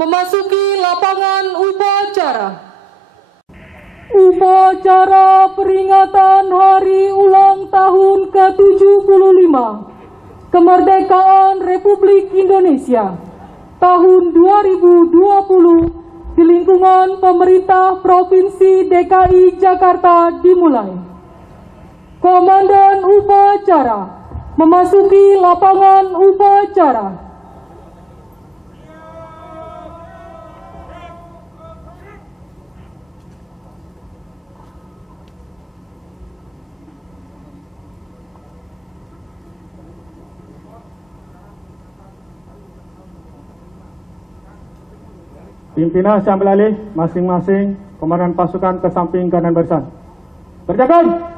Memasuki lapangan upacara. Upacara peringatan Hari Ulang Tahun ke-75 Kemerdekaan Republik Indonesia tahun 2020 di lingkungan pemerintah Provinsi DKI Jakarta dimulai. Komandan upacara memasuki lapangan upacara. Pimpinan sambil alih masing-masing komandan pasukan ke samping kanan barisan. Berjaga!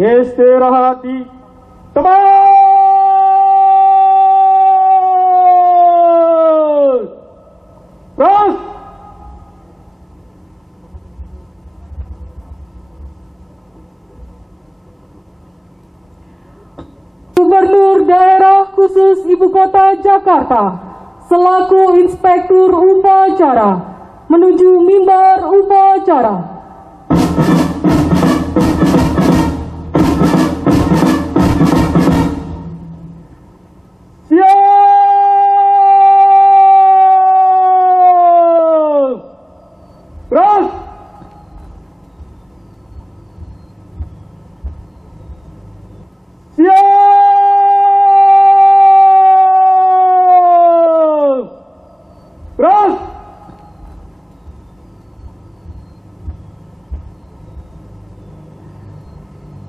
Istirahat di tempat. Terus. Gubernur Daerah Khusus Ibu Kota Jakarta selaku Inspektur Upacara menuju mimbar upacara.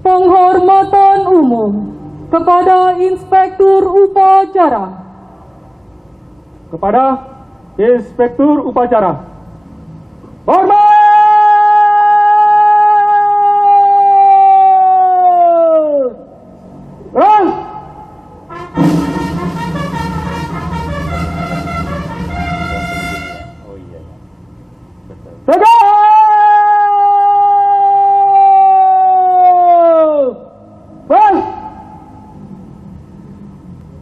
Penghormatan umum kepada Inspektur Upacara. Kepada Inspektur Upacara. Hormat! Terus! Tegak!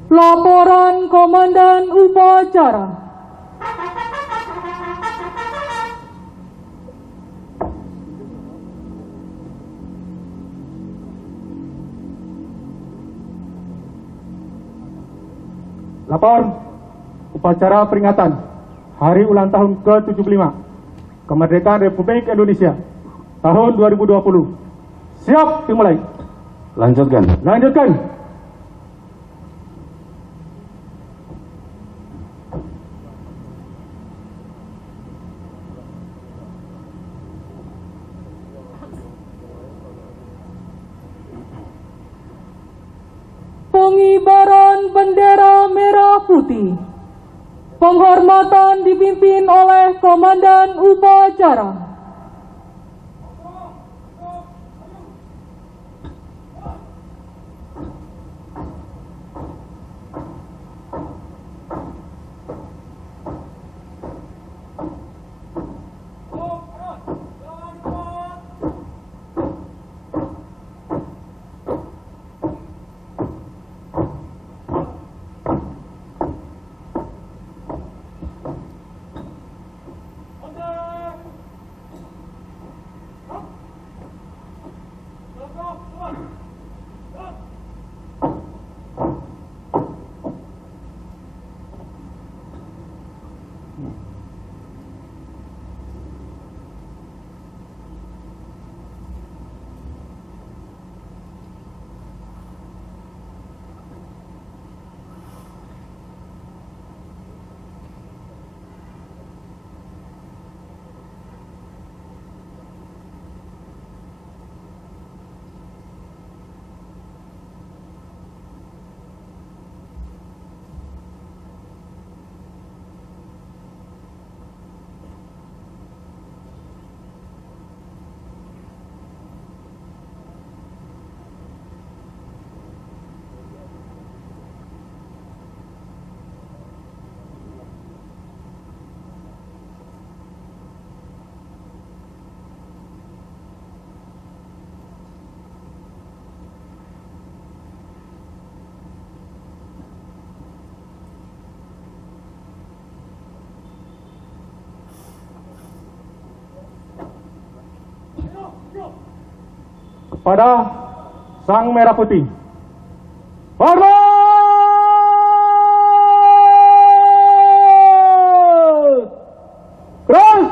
Laporan Komandan Upacara. Lapor upacara peringatan Hari Ulang Tahun ke-75 Kemerdekaan Republik Indonesia tahun 2020. Siap dimulai. Lanjutkan. Lanjutkan. Pengibaran bendera merah putih. Penghormatan dipimpin oleh Komandan Upacara. kepada Sang Merah Putih. Hormat! Keras!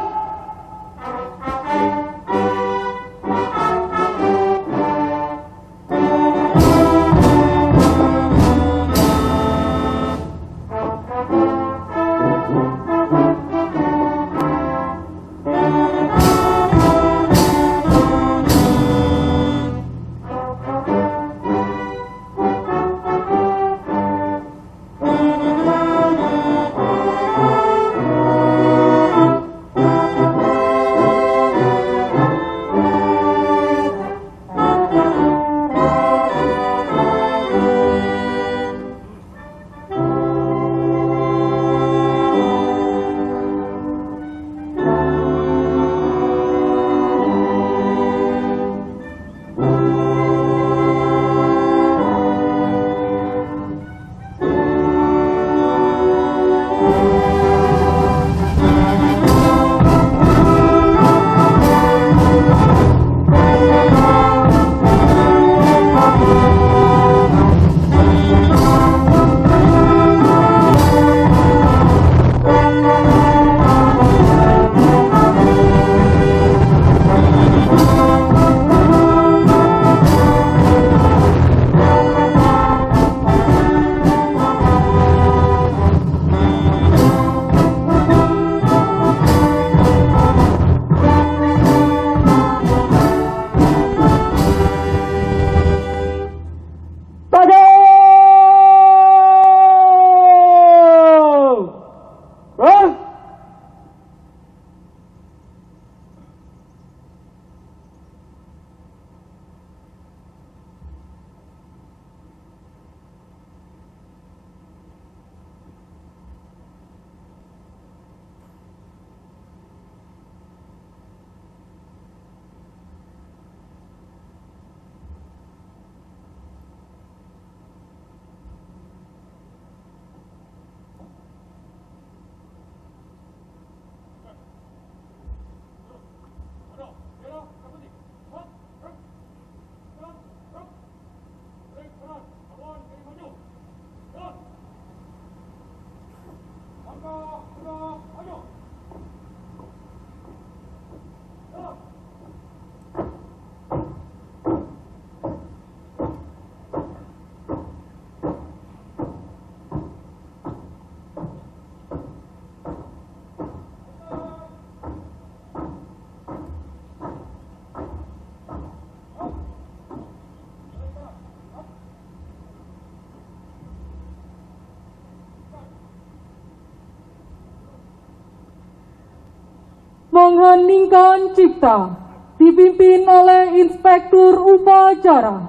Mengheningkan cipta dipimpin oleh Inspektur Upacara.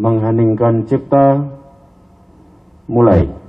Mengheningkan cipta, mulai.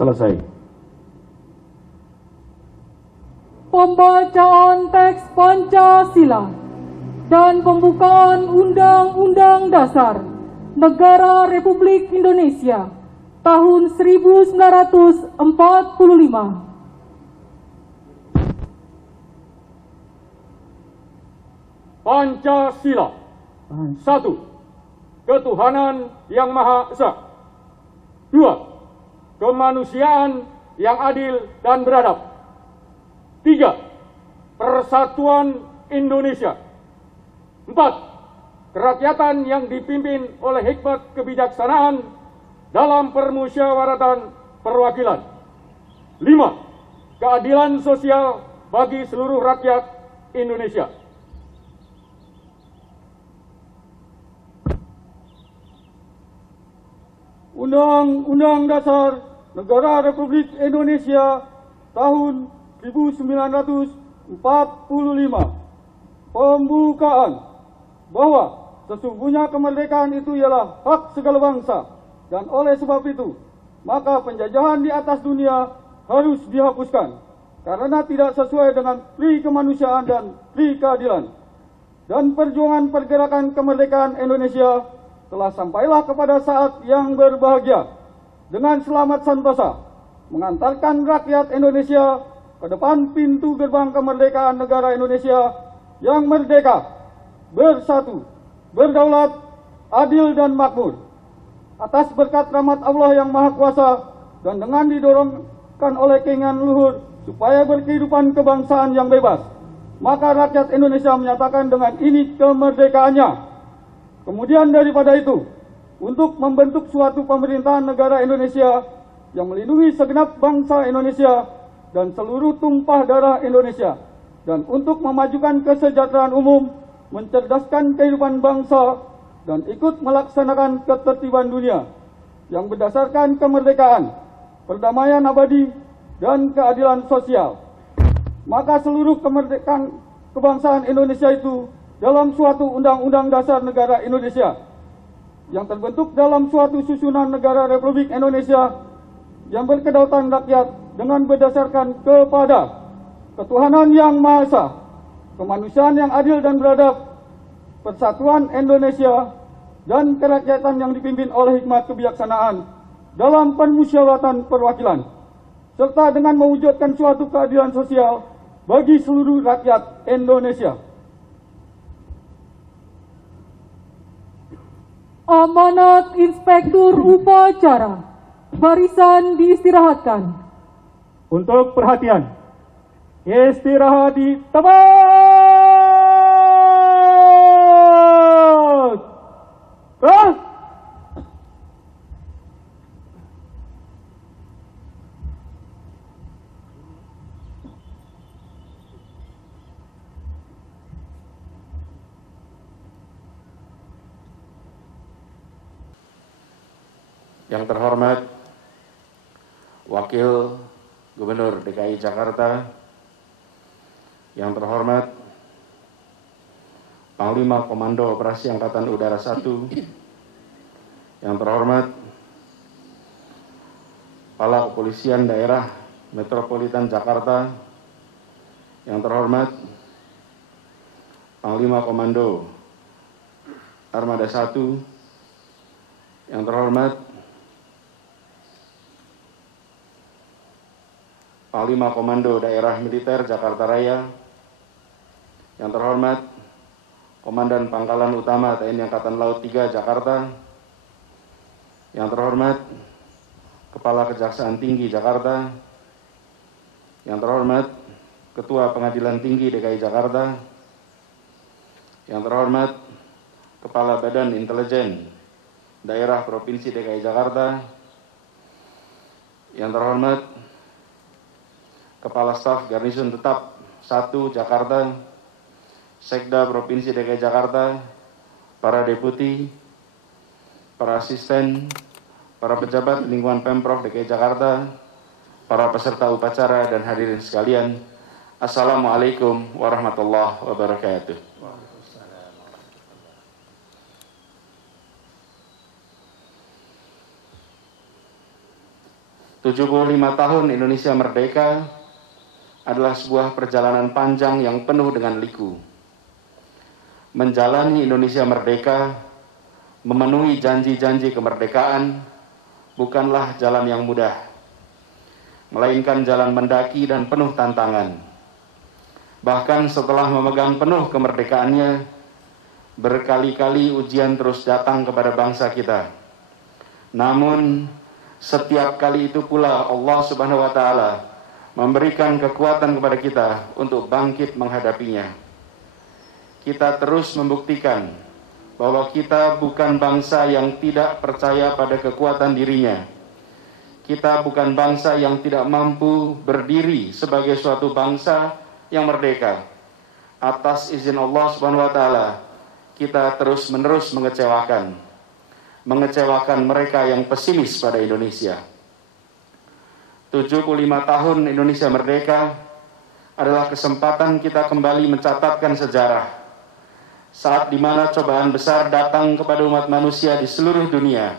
Selesai. Pembacaan teks Pancasila dan pembukaan Undang-Undang Dasar Negara Republik Indonesia tahun 1945. Pancasila. 1. Ketuhanan yang Maha Esa. 2. Kemanusiaan yang adil dan beradab. 3. Persatuan Indonesia. 4. Kerakyatan yang dipimpin oleh hikmat kebijaksanaan dalam permusyawaratan perwakilan. 5. Keadilan sosial bagi seluruh rakyat Indonesia. Undang-Undang Dasar Negara Republik Indonesia tahun 1945. Pembukaan bahwa sesungguhnya kemerdekaan itu ialah hak segala bangsa, dan oleh sebab itu maka penjajahan di atas dunia harus dihapuskan karena tidak sesuai dengan pri kemanusiaan dan pri keadilan. Dan perjuangan pergerakan kemerdekaan Indonesia telah sampailah kepada saat yang berbahagia dengan selamat sentosa mengantarkan rakyat Indonesia ke depan pintu gerbang kemerdekaan negara Indonesia yang merdeka, bersatu, berdaulat, adil dan makmur. Atas berkat rahmat Allah yang Maha Kuasa dan dengan didorongkan oleh keinginan luhur supaya berkehidupan kebangsaan yang bebas, maka rakyat Indonesia menyatakan dengan ini kemerdekaannya. Kemudian daripada itu, untuk membentuk suatu pemerintahan negara Indonesia yang melindungi segenap bangsa Indonesia dan seluruh tumpah darah Indonesia, dan untuk memajukan kesejahteraan umum, mencerdaskan kehidupan bangsa, dan ikut melaksanakan ketertiban dunia yang berdasarkan kemerdekaan, perdamaian abadi, dan keadilan sosial. Maka seluruh kemerdekaan kebangsaan Indonesia itu dalam suatu Undang-Undang Dasar Negara Indonesia yang terbentuk dalam suatu susunan negara Republik Indonesia yang berkedaulatan rakyat dengan berdasarkan kepada ketuhanan yang Maha Esa, kemanusiaan yang adil dan beradab, persatuan Indonesia, dan kerakyatan yang dipimpin oleh hikmat kebijaksanaan dalam permusyawaratan perwakilan, serta dengan mewujudkan suatu keadilan sosial bagi seluruh rakyat Indonesia. Amanat Inspektur Upacara. Barisan diistirahatkan. Untuk perhatian, istirahat di tempat. Terus. Yang terhormat Wakil Gubernur DKI Jakarta, yang terhormat Panglima Komando Operasi Angkatan Udara 1, yang terhormat Kepala Kepolisian Daerah Metropolitan Jakarta, yang terhormat Panglima Komando Armada 1, yang terhormat Panglima Komando Daerah Militer Jakarta Raya, yang terhormat Komandan Pangkalan Utama TNI Angkatan Laut 3 Jakarta, yang terhormat Kepala Kejaksaan Tinggi Jakarta, yang terhormat Ketua Pengadilan Tinggi DKI Jakarta, yang terhormat Kepala Badan Intelijen Daerah Provinsi DKI Jakarta, yang terhormat Kepala Staf Garnison Tetap 1 Jakarta, Sekda Provinsi DKI Jakarta, para deputi, para asisten, para pejabat lingkungan Pemprov DKI Jakarta, para peserta upacara dan hadirin sekalian, Assalamualaikum warahmatullahi wabarakatuh. 75 tahun Indonesia merdeka adalah sebuah perjalanan panjang yang penuh dengan liku. Menjalani Indonesia merdeka, memenuhi janji-janji kemerdekaan, bukanlah jalan yang mudah, melainkan jalan mendaki dan penuh tantangan. Bahkan setelah memegang penuh kemerdekaannya, berkali-kali ujian terus datang kepada bangsa kita. Namun, setiap kali itu pula Allah Subhanahu wa Ta'ala memberikan kekuatan kepada kita untuk bangkit menghadapinya. Kita terus membuktikan bahwa kita bukan bangsa yang tidak percaya pada kekuatan dirinya. Kita bukan bangsa yang tidak mampu berdiri sebagai suatu bangsa yang merdeka. Atas izin Allah Subhanahu wa Ta'ala, kita terus-menerus mengecewakan mereka yang pesimis pada Indonesia. 75 tahun Indonesia merdeka adalah kesempatan kita kembali mencatatkan sejarah. Saat dimana cobaan besar datang kepada umat manusia di seluruh dunia,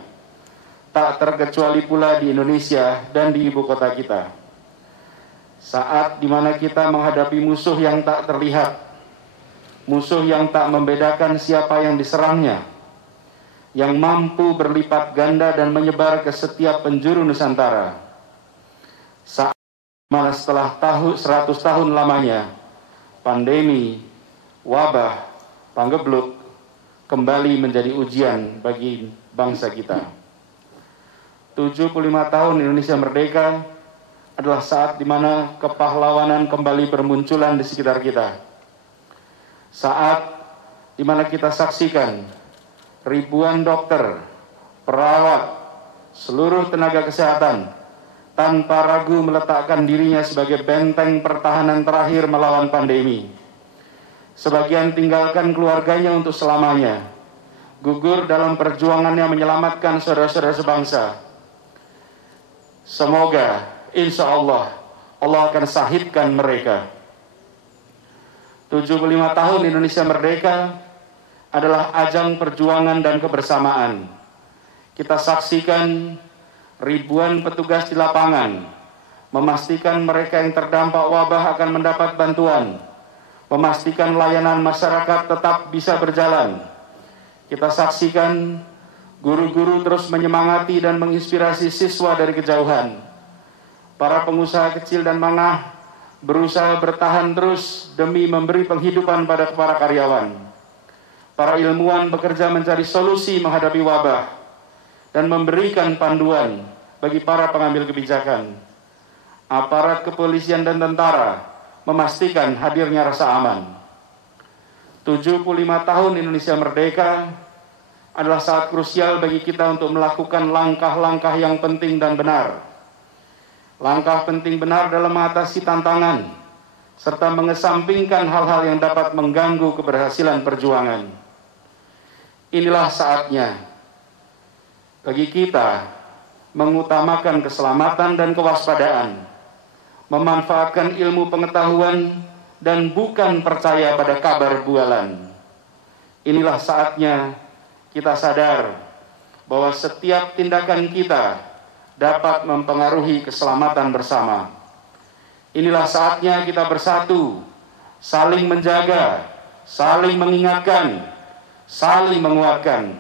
tak terkecuali pula di Indonesia dan di ibu kota kita. Saat dimana kita menghadapi musuh yang tak terlihat, musuh yang tak membedakan siapa yang diserangnya, yang mampu berlipat ganda dan menyebar ke setiap penjuru Nusantara. Saat mana setelah 100 tahun lamanya, pandemi, wabah, panggebluk kembali menjadi ujian bagi bangsa kita. 75 tahun Indonesia merdeka adalah saat di mana kepahlawanan kembali bermunculan di sekitar kita. Saat di mana kita saksikan ribuan dokter, perawat, seluruh tenaga kesehatan tanpa ragu meletakkan dirinya sebagai benteng pertahanan terakhir melawan pandemi. Sebagian tinggalkan keluarganya untuk selamanya, gugur dalam perjuangannya menyelamatkan saudara-saudara sebangsa. Semoga, insya Allah, Allah akan sahidkan mereka. 75 tahun Indonesia merdeka adalah ajang perjuangan dan kebersamaan. Kita saksikan ribuan petugas di lapangan, memastikan mereka yang terdampak wabah akan mendapat bantuan, memastikan layanan masyarakat tetap bisa berjalan. Kita saksikan guru-guru terus menyemangati dan menginspirasi siswa dari kejauhan. Para pengusaha kecil dan menengah berusaha bertahan terus demi memberi penghidupan pada para karyawan. Para ilmuwan bekerja mencari solusi menghadapi wabah dan memberikan panduan bagi para pengambil kebijakan. Aparat kepolisian dan tentara memastikan hadirnya rasa aman. 75 tahun Indonesia merdeka adalah saat krusial bagi kita untuk melakukan langkah-langkah yang penting dan benar. Langkah penting benar dalam mengatasi tantangan, serta mengesampingkan hal-hal yang dapat mengganggu keberhasilan perjuangan. Inilah saatnya bagi kita mengutamakan keselamatan dan kewaspadaan, memanfaatkan ilmu pengetahuan dan bukan percaya pada kabar bualan. Inilah saatnya kita sadar bahwa setiap tindakan kita dapat mempengaruhi keselamatan bersama. Inilah saatnya kita bersatu, saling menjaga, saling mengingatkan, saling menguatkan.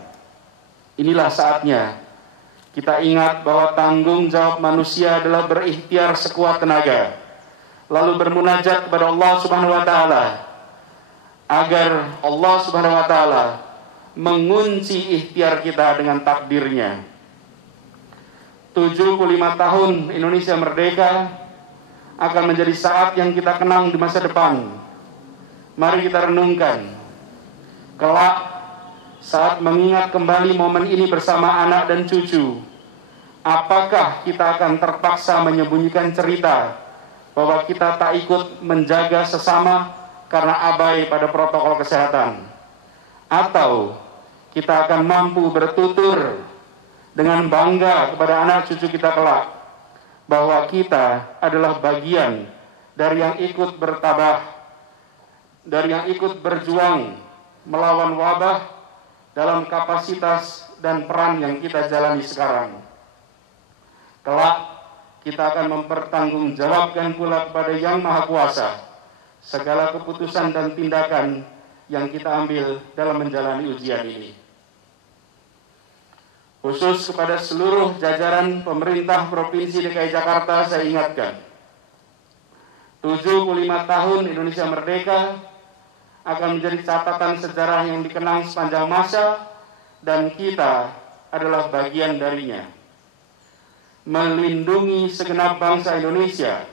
Inilah saatnya kita ingat bahwa tanggung jawab manusia adalah berikhtiar sekuat tenaga, lalu bermunajat kepada Allah Subhanahu wa Ta'ala, agar Allah Subhanahu wa Ta'ala mengunci ikhtiar kita dengan takdirnya. 75 tahun Indonesia merdeka akan menjadi saat yang kita kenang di masa depan. Mari kita renungkan, kelak saat mengingat kembali momen ini bersama anak dan cucu, apakah kita akan terpaksa menyembunyikan cerita bahwa kita tak ikut menjaga sesama karena abai pada protokol kesehatan? Atau kita akan mampu bertutur dengan bangga kepada anak cucu kita kelak bahwa kita adalah bagian dari yang ikut bertabah, dari yang ikut berjuang melawan wabah dalam kapasitas dan peran yang kita jalani sekarang. Kelak kita akan mempertanggungjawabkan pula kepada Yang Maha Kuasa segala keputusan dan tindakan yang kita ambil dalam menjalani ujian ini. Khusus kepada seluruh jajaran pemerintah Provinsi DKI Jakarta saya ingatkan, 75 tahun Indonesia Merdeka akan menjadi catatan sejarah yang dikenang sepanjang masa, dan kita adalah bagian darinya. Melindungi segenap bangsa Indonesia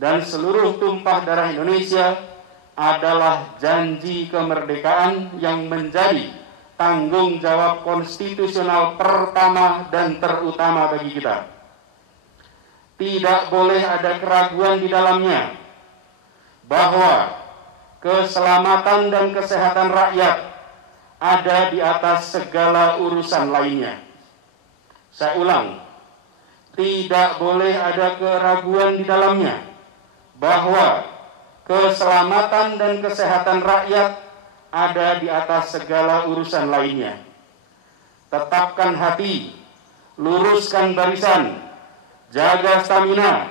dan seluruh tumpah darah Indonesia adalah janji kemerdekaan yang menjadi tanggung jawab konstitusional pertama dan terutama bagi kita. Tidak boleh ada keraguan di dalamnya bahwa keselamatan dan kesehatan rakyat ada di atas segala urusan lainnya. Saya ulang, tidak boleh ada keraguan di dalamnya bahwa keselamatan dan kesehatan rakyat ada di atas segala urusan lainnya. Tetapkan hati, luruskan barisan, jaga stamina,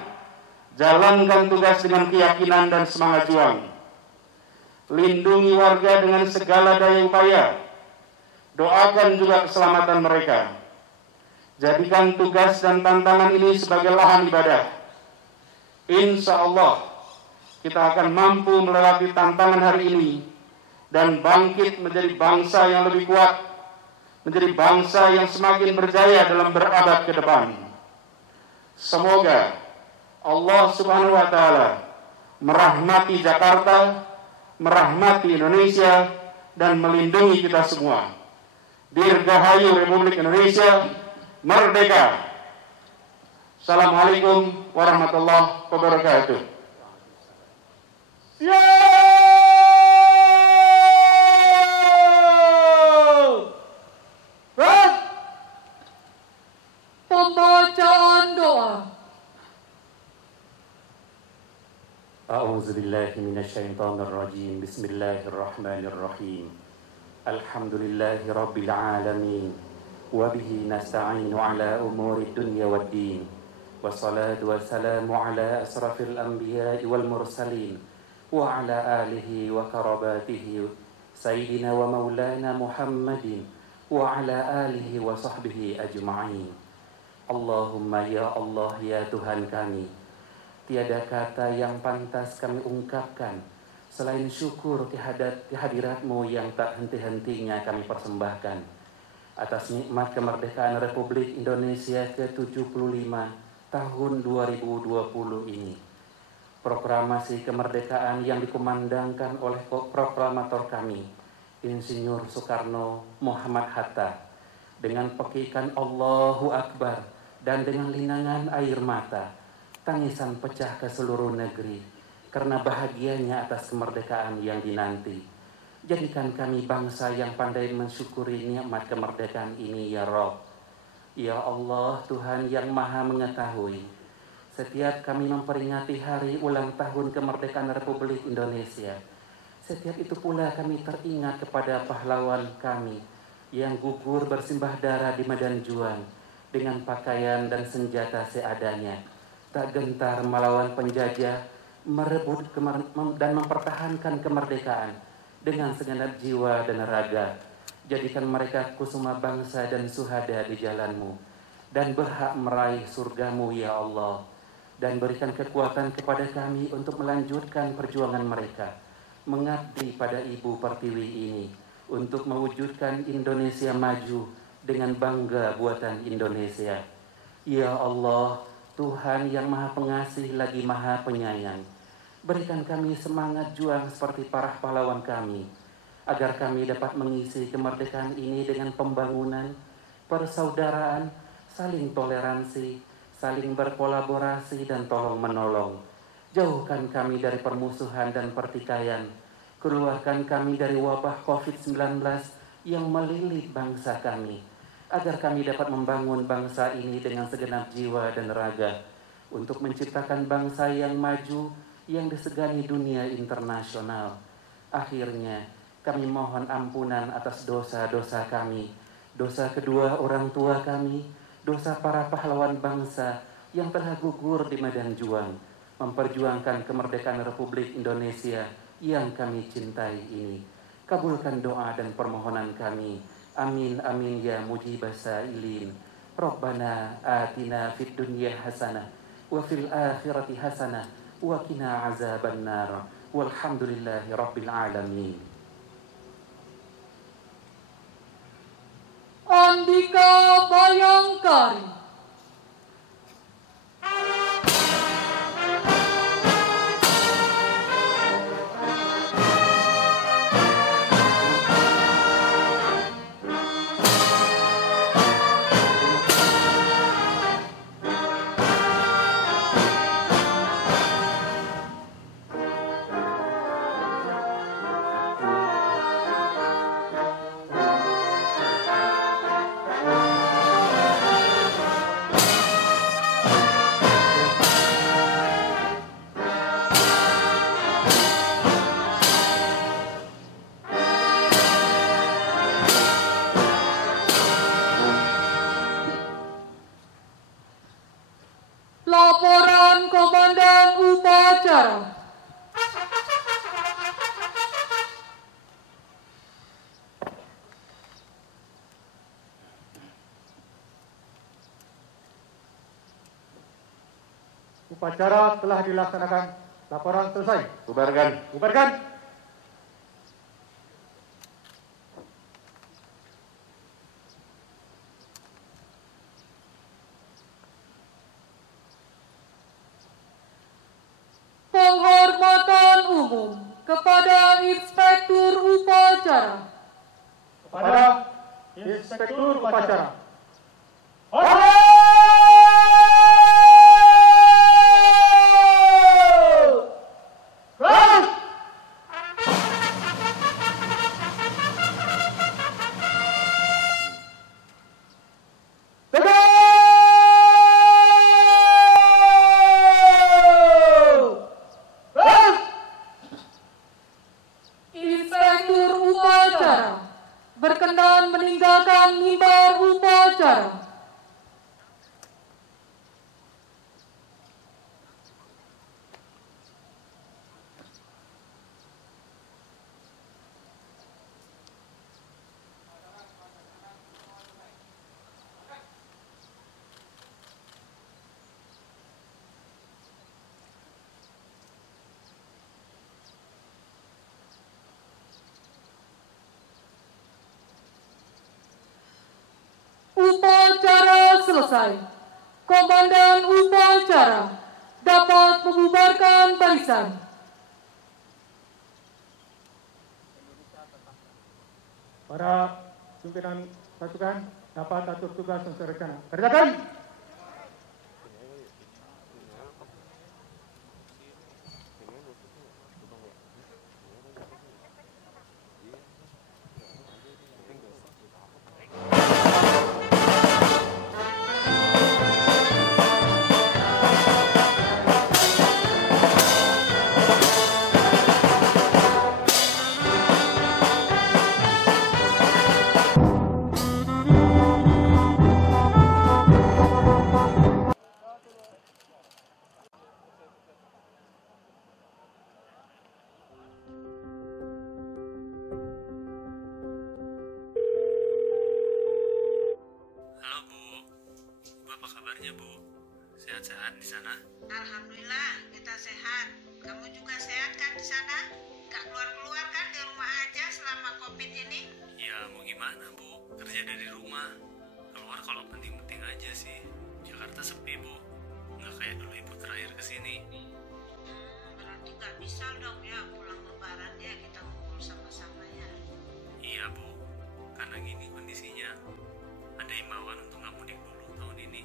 jalankan tugas dengan keyakinan dan semangat juang. Lindungi warga dengan segala daya upaya. Doakan juga keselamatan mereka. Jadikan tugas dan tantangan ini sebagai lahan ibadah. Insya Allah kita akan mampu melewati tantangan hari ini dan bangkit menjadi bangsa yang lebih kuat, menjadi bangsa yang semakin berjaya dalam berabad ke depan. Semoga Allah Subhanahu wa Ta'ala merahmati Jakarta, merahmati Indonesia, dan melindungi kita semua. Dirgahayu Republik Indonesia, merdeka. Assalamualaikum warahmatullahi wabarakatuh. Pembacaan doa. أعوذ بالله من الشيطان الرجيم بسم الله الرحمن الرحيم الحمد لله رب العالمين وبه نستعين على أمور الدنيا والدين والصلاة والسلام على أشرف الأنبياء والمرسلين وعلى آله وكرباته سيدنا ومولانا محمد وعلى آله وصحبه أجمعين. اللهم يا الله يا Tuhan kami, tiada kata yang pantas kami ungkapkan selain syukur kehadirat-Mu yang tak henti-hentinya kami persembahkan atas nikmat kemerdekaan Republik Indonesia ke-75 tahun 2020 ini. Proklamasi kemerdekaan yang dikumandangkan oleh proklamator kami, Insinyur Soekarno Muhammad Hatta, dengan pekikan Allahu Akbar dan dengan linangan air mata, tangisan pecah ke seluruh negeri karena bahagianya atas kemerdekaan yang dinanti. Jadikan kami bangsa yang pandai mensyukuri nikmat kemerdekaan ini ya Rabb. Ya Allah, Tuhan yang Maha Mengetahui, setiap kami memperingati hari ulang tahun kemerdekaan Republik Indonesia, setiap itu pula kami teringat kepada pahlawan kami yang gugur bersimbah darah di medan juang dengan pakaian dan senjata seadanya, tak gentar melawan penjajah, merebut dan mempertahankan kemerdekaan dengan segenap jiwa dan raga. Jadikan mereka kusuma bangsa dan suhada di jalan-Mu, dan berhak meraih surga-Mu ya Allah. Dan berikan kekuatan kepada kami untuk melanjutkan perjuangan mereka, mengabdi pada Ibu Pertiwi ini, untuk mewujudkan Indonesia maju dengan bangga buatan Indonesia. Ya Allah, Tuhan yang Maha Pengasih lagi Maha Penyayang, berikan kami semangat juang seperti para pahlawan kami, agar kami dapat mengisi kemerdekaan ini dengan pembangunan, persaudaraan, saling toleransi, saling berkolaborasi dan tolong-menolong. Jauhkan kami dari permusuhan dan pertikaian, keluarkan kami dari wabah COVID-19 yang melilit bangsa kami, agar kami dapat membangun bangsa ini dengan segenap jiwa dan raga, untuk menciptakan bangsa yang maju, yang disegani dunia internasional. Akhirnya, kami mohon ampunan atas dosa-dosa kami, dosa kedua orang tua kami, dosa para pahlawan bangsa, yang telah gugur di medan juang, memperjuangkan kemerdekaan Republik Indonesia yang kami cintai ini. Kabulkan doa dan permohonan kami. Amin amin ya mujibas sa'ilin. Rabbana atina fid dunya hasanah wa fil akhirati hasanah wa qina azaban nar. Walhamdulillahi rabbil alamin. Andika Bayangkari. Laporan Komandan Upacara. Upacara telah dilaksanakan. Laporan selesai. Bubarkan. Bubarkan. Penghormatan umum kepada Inspektur Upacara. Kepada Inspektur Upacara. Inspektur Upacara berkenan meninggalkan mimbar upacara. Upacara selesai. Komandan upacara dapat membubarkan barisan. Para pimpinan pasukan dapat atur tugas sesuai rencana. Kerjakan. Halo Bu, apa kabarnya Bu? Sehat-sehat di sana? Alhamdulillah, kita sehat. Kamu juga sehat kan di sana? Gak keluar-keluar kan, di rumah aja selama COVID ini? Ya mau gimana Bu, kerja dari rumah. Keluar kalau penting-penting aja sih. Jakarta sepi Bu, nggak kayak dulu Ibu terakhir kesini. Berarti gak bisa dong ya pulang lebaran ya kita kumpul sama-sama ya. Iya Bu, karena gini kondisinya. Ada imbauan untuk nggak mudik dulu tahun ini.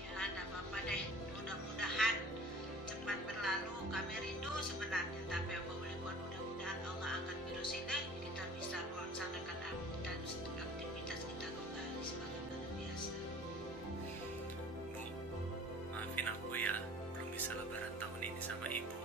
Ya, gak apa-apa deh. Mudah-mudahan cepat berlalu. Kami rindu sebenarnya, tapi apa boleh buat, mudah-mudahan Allah angkat virus ini, kita bisa melaksanakan aktivitas kita kembali sebagaimana biasa. Bu, maafin aku ya, belum bisa lebaran tahun ini sama Ibu.